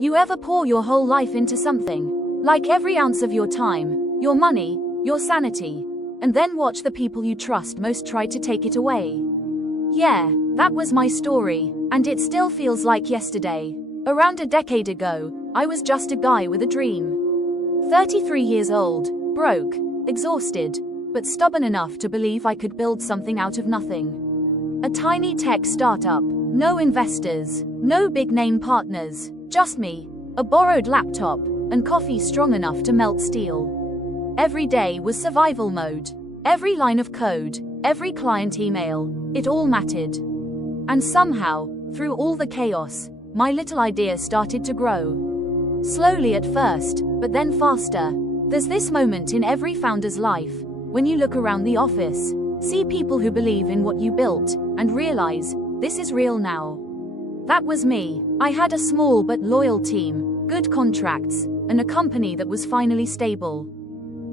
You ever pour your whole life into something? Like every ounce of your time, your money, your sanity, and then watch the people you trust most try to take it away? Yeah, that was my story, and it still feels like yesterday. Around a decade ago, I was just a guy with a dream. 33 years old, broke, exhausted, but stubborn enough to believe I could build something out of nothing. A tiny tech startup, no investors, no big-name partners, just me, a borrowed laptop, and coffee strong enough to melt steel. Every day was survival mode. Every line of code, every client email, it all mattered. And somehow, through all the chaos, my little idea started to grow. Slowly at first, but then faster. There's this moment in every founder's life, when you look around the office, see people who believe in what you built, and realize, this is real now. That was me. I had a small but loyal team, good contracts, and a company that was finally stable.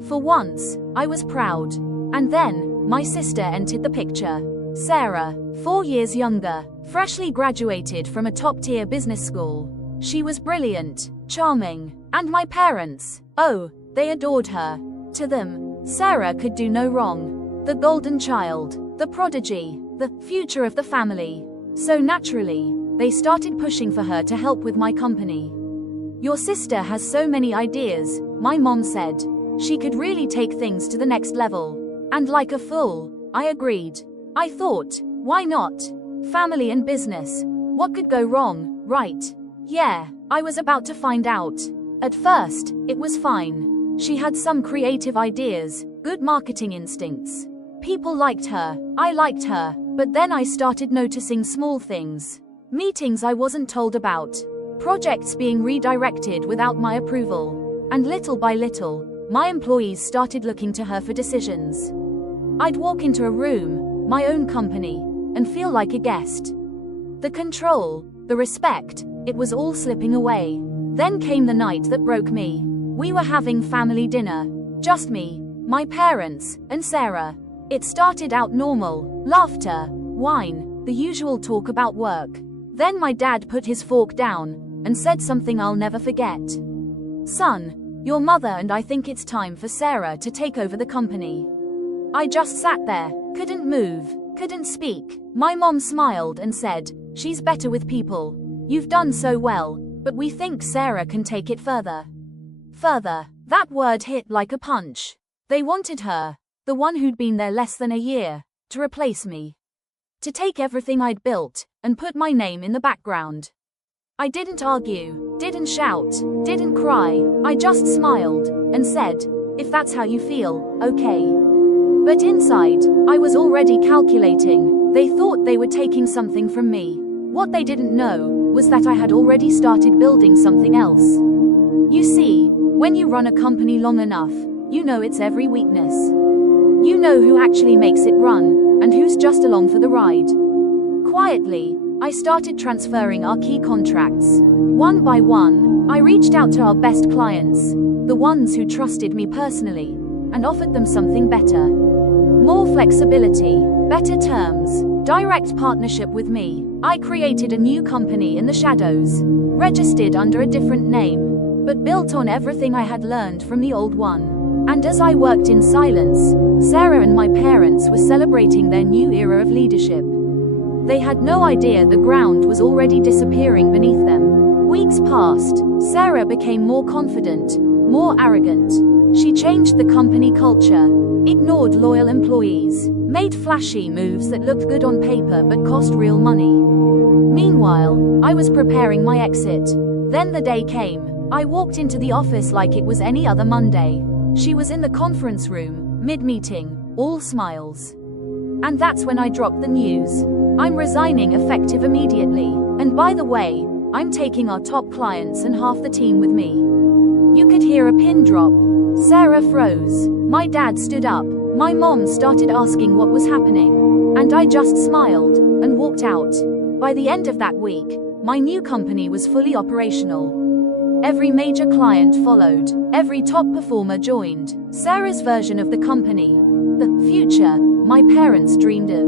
For once, I was proud. And then, my sister entered the picture. Sarah, 4 years younger, freshly graduated from a top-tier business school. She was brilliant, charming, and my parents, oh, they adored her. To them, Sarah could do no wrong. The golden child, the prodigy, the future of the family. So naturally, they started pushing for her to help with my company. Your sister has so many ideas, my mom said. She could really take things to the next level. And like a fool, I agreed. I thought, why not? Family and business. What could go wrong, right? Yeah, I was about to find out. At first, it was fine. She had some creative ideas, good marketing instincts. People liked her, I liked her, but then I started noticing small things. Meetings I wasn't told about. Projects being redirected without my approval. And little by little, my employees started looking to her for decisions. I'd walk into a room, my own company, and feel like a guest. The control, the respect, it was all slipping away. Then came the night that broke me. We were having family dinner. Just me, my parents, and Sarah. It started out normal, laughter, wine, the usual talk about work. Then my dad put his fork down, and said something I'll never forget. Son, your mother and I think it's time for Sarah to take over the company. I just sat there, couldn't move, couldn't speak. My mom smiled and said, she's better with people. You've done so well, but we think Sarah can take it further. Further, that word hit like a punch. They wanted her, the one who'd been there less than a year, to replace me. To take everything I'd built, and put my name in the background. I didn't argue, didn't shout, didn't cry, I just smiled, and said, if that's how you feel, okay. But inside, I was already calculating. They thought they were taking something from me. What they didn't know, was that I had already started building something else. You see, when you run a company long enough, you know its every weakness. You know who actually makes it run, and who's just along for the ride. Quietly, I started transferring our key contracts. One by one, I reached out to our best clients, the ones who trusted me personally, and offered them something better. More flexibility, better terms, direct partnership with me. I created a new company in the shadows, registered under a different name, but built on everything I had learned from the old one. And as I worked in silence, Sarah and my parents were celebrating their new era of leadership. They had no idea the ground was already disappearing beneath them. Weeks passed. Sarah became more confident, more arrogant. She changed the company culture, ignored loyal employees, made flashy moves that looked good on paper but cost real money. Meanwhile, I was preparing my exit. Then the day came. I walked into the office like it was any other Monday. She was in the conference room, mid-meeting, all smiles. And that's when I dropped the news. I'm resigning effective immediately. And by the way, I'm taking our top clients and half the team with me. You could hear a pin drop. Sarah froze. My dad stood up. My mom started asking what was happening. And I just smiled and walked out. By the end of that week, my new company was fully operational. Every major client followed. Every top performer joined. Sarah's version of the company, the future my parents dreamed of,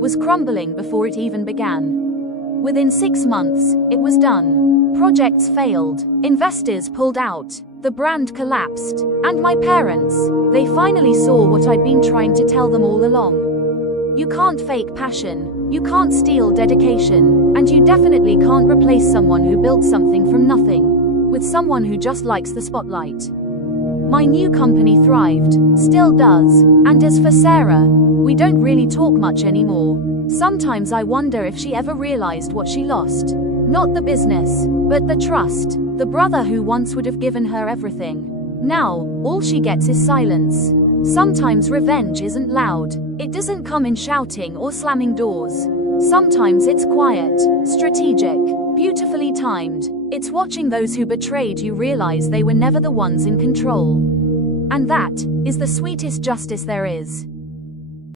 was crumbling before it even began. Within 6 months, it was done. Projects failed, investors pulled out, the brand collapsed, and my parents, they finally saw what I'd been trying to tell them all along. You can't fake passion, you can't steal dedication, and you definitely can't replace someone who built something from nothing with someone who just likes the spotlight. My new company thrived, still does, and as for Sarah, we don't really talk much anymore. Sometimes I wonder if she ever realized what she lost. Not the business, but the trust, the brother who once would have given her everything. Now, all she gets is silence. Sometimes revenge isn't loud, it doesn't come in shouting or slamming doors. Sometimes it's quiet, strategic, beautifully timed. It's watching those who betrayed you realize they were never the ones in control. And that is the sweetest justice there is.